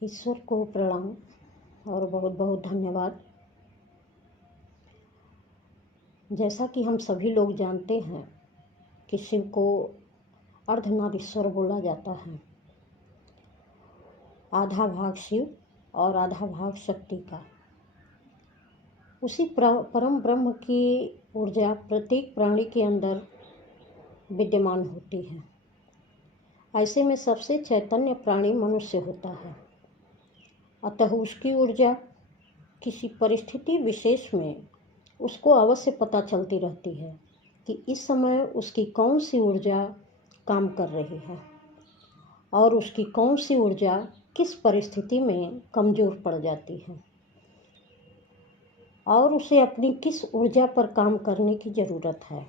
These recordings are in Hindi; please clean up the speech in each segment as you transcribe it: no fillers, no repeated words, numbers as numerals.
ईश्वर को प्रणाम और बहुत बहुत धन्यवाद। जैसा कि हम सभी लोग जानते हैं कि शिव को अर्धनारीश्वर बोला जाता है। आधा भाग शिव और आधा भाग शक्ति का। उसी परम ब्रह्म की ऊर्जा प्रत्येक प्राणी के अंदर विद्यमान होती है। ऐसे में सबसे चैतन्य प्राणी मनुष्य होता है। अतः उसकी ऊर्जा किसी परिस्थिति विशेष में उसको अवश्य पता चलती रहती है कि इस समय उसकी कौन सी ऊर्जा काम कर रही है और उसकी कौन सी ऊर्जा किस परिस्थिति में कमज़ोर पड़ जाती है और उसे अपनी किस ऊर्जा पर काम करने की ज़रूरत है।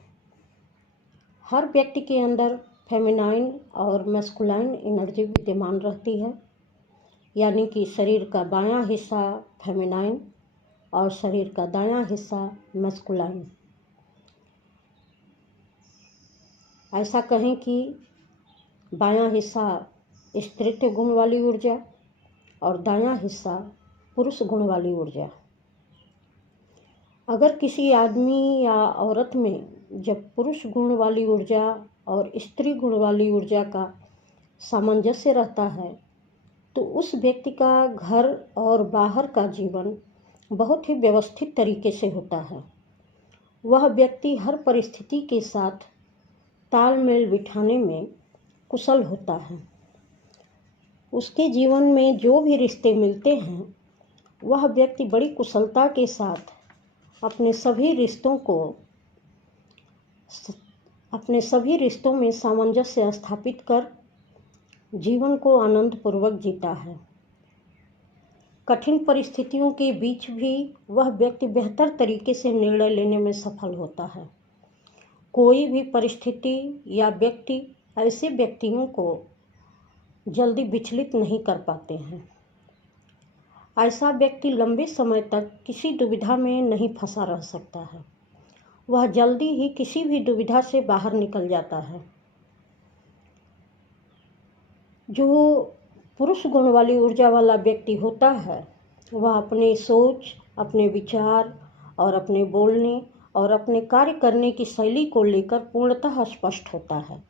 हर व्यक्ति के अंदर फेमिनाइन और मैस्कुलाइन एनर्जी विद्यमान रहती है, यानी कि शरीर का बायां हिस्सा फेमिनाइन और शरीर का दायां हिस्सा मैस्कुलाइन। ऐसा कहें कि बायां हिस्सा स्त्रीत्व गुण वाली ऊर्जा और दायां हिस्सा पुरुष गुण वाली ऊर्जा। अगर किसी आदमी या औरत में जब पुरुष गुण वाली ऊर्जा और स्त्री गुण वाली ऊर्जा का सामंजस्य रहता है तो उस व्यक्ति का घर और बाहर का जीवन बहुत ही व्यवस्थित तरीके से होता है। वह व्यक्ति हर परिस्थिति के साथ तालमेल बिठाने में कुशल होता है। उसके जीवन में जो भी रिश्ते मिलते हैं वह व्यक्ति बड़ी कुशलता के साथ अपने सभी रिश्तों में सामंजस्य स्थापित कर जीवन को आनंदपूर्वक जीता है। कठिन परिस्थितियों के बीच भी वह व्यक्ति बेहतर तरीके से निर्णय लेने में सफल होता है। कोई भी परिस्थिति या व्यक्ति ऐसे व्यक्तियों को जल्दी विचलित नहीं कर पाते हैं। ऐसा व्यक्ति लंबे समय तक किसी दुविधा में नहीं फंसा रह सकता है। वह जल्दी ही किसी भी दुविधा से बाहर निकल जाता है। जो पुरुष गुण वाली ऊर्जा वाला व्यक्ति होता है वह अपने सोच, अपने विचार और अपने बोलने और अपने कार्य करने की शैली को लेकर पूर्णतः स्पष्ट होता है।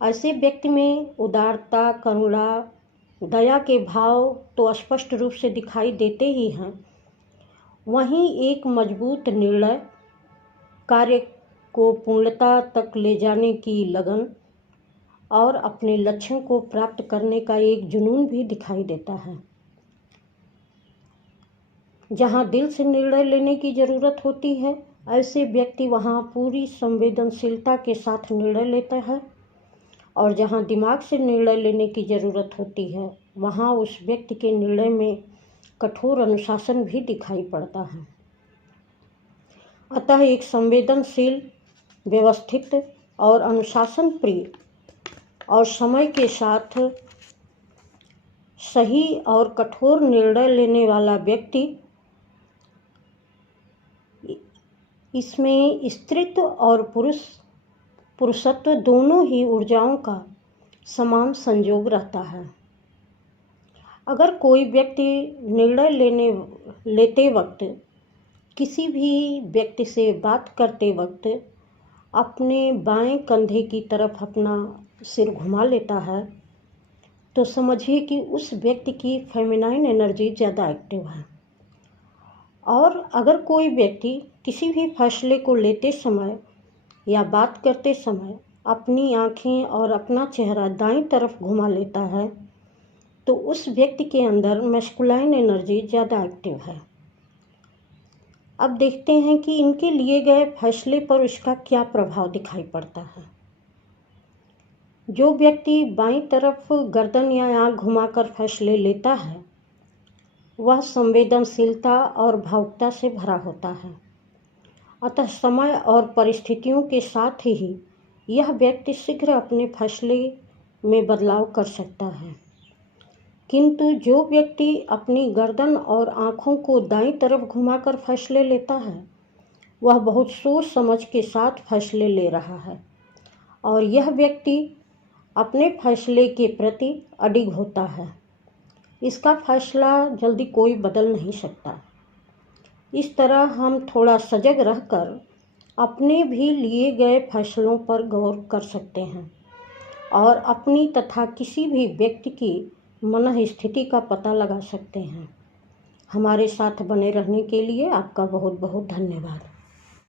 ऐसे व्यक्ति में उदारता, करुणा, दया के भाव तो स्पष्ट रूप से दिखाई देते ही हैं। वहीं एक मजबूत निर्णय, कार्य को पूर्णता तक ले जाने की लगन और अपने लक्ष्यों को प्राप्त करने का एक जुनून भी दिखाई देता है। जहाँ दिल से निर्णय लेने की ज़रूरत होती है ऐसे व्यक्ति वहाँ पूरी संवेदनशीलता के साथ निर्णय लेता है और जहाँ दिमाग से निर्णय लेने की ज़रूरत होती है वहाँ उस व्यक्ति के निर्णय में कठोर अनुशासन भी दिखाई पड़ता है। अतः एक संवेदनशील, व्यवस्थित और अनुशासन प्रिय और समय के साथ सही और कठोर निर्णय लेने वाला व्यक्ति इसमें स्त्रीत्व और पुरुषत्व दोनों ही ऊर्जाओं का समान संयोग रहता है। अगर कोई व्यक्ति निर्णय लेते वक्त किसी भी व्यक्ति से बात करते वक्त अपने बाएं कंधे की तरफ अपना सिर घुमा लेता है तो समझिए कि उस व्यक्ति की फेमिनाइन एनर्जी ज़्यादा एक्टिव है। और अगर कोई व्यक्ति किसी भी फैसले को लेते समय या बात करते समय अपनी आँखें और अपना चेहरा दाईं तरफ घुमा लेता है तो उस व्यक्ति के अंदर मैस्कुलाइन एनर्जी ज़्यादा एक्टिव है। अब देखते हैं कि इनके लिए गए फैसले पर उसका क्या प्रभाव दिखाई पड़ता है। जो व्यक्ति बाईं तरफ गर्दन या आँख घुमाकर फैसले लेता है वह संवेदनशीलता और भावुकता से भरा होता है। अतः समय और परिस्थितियों के साथ ही यह व्यक्ति शीघ्र अपने फैसले में बदलाव कर सकता है। किंतु जो व्यक्ति अपनी गर्दन और आँखों को दाईं तरफ घुमाकर फैसले लेता है वह बहुत सोच समझ के साथ फैसले ले रहा है और यह व्यक्ति अपने फैसले के प्रति अडिग होता है। इसका फैसला जल्दी कोई बदल नहीं सकता। इस तरह हम थोड़ा सजग रहकर अपने भी लिए गए फैसलों पर गौर कर सकते हैं और अपनी तथा किसी भी व्यक्ति की मनःस्थिति का पता लगा सकते हैं। हमारे साथ बने रहने के लिए आपका बहुत बहुत धन्यवाद।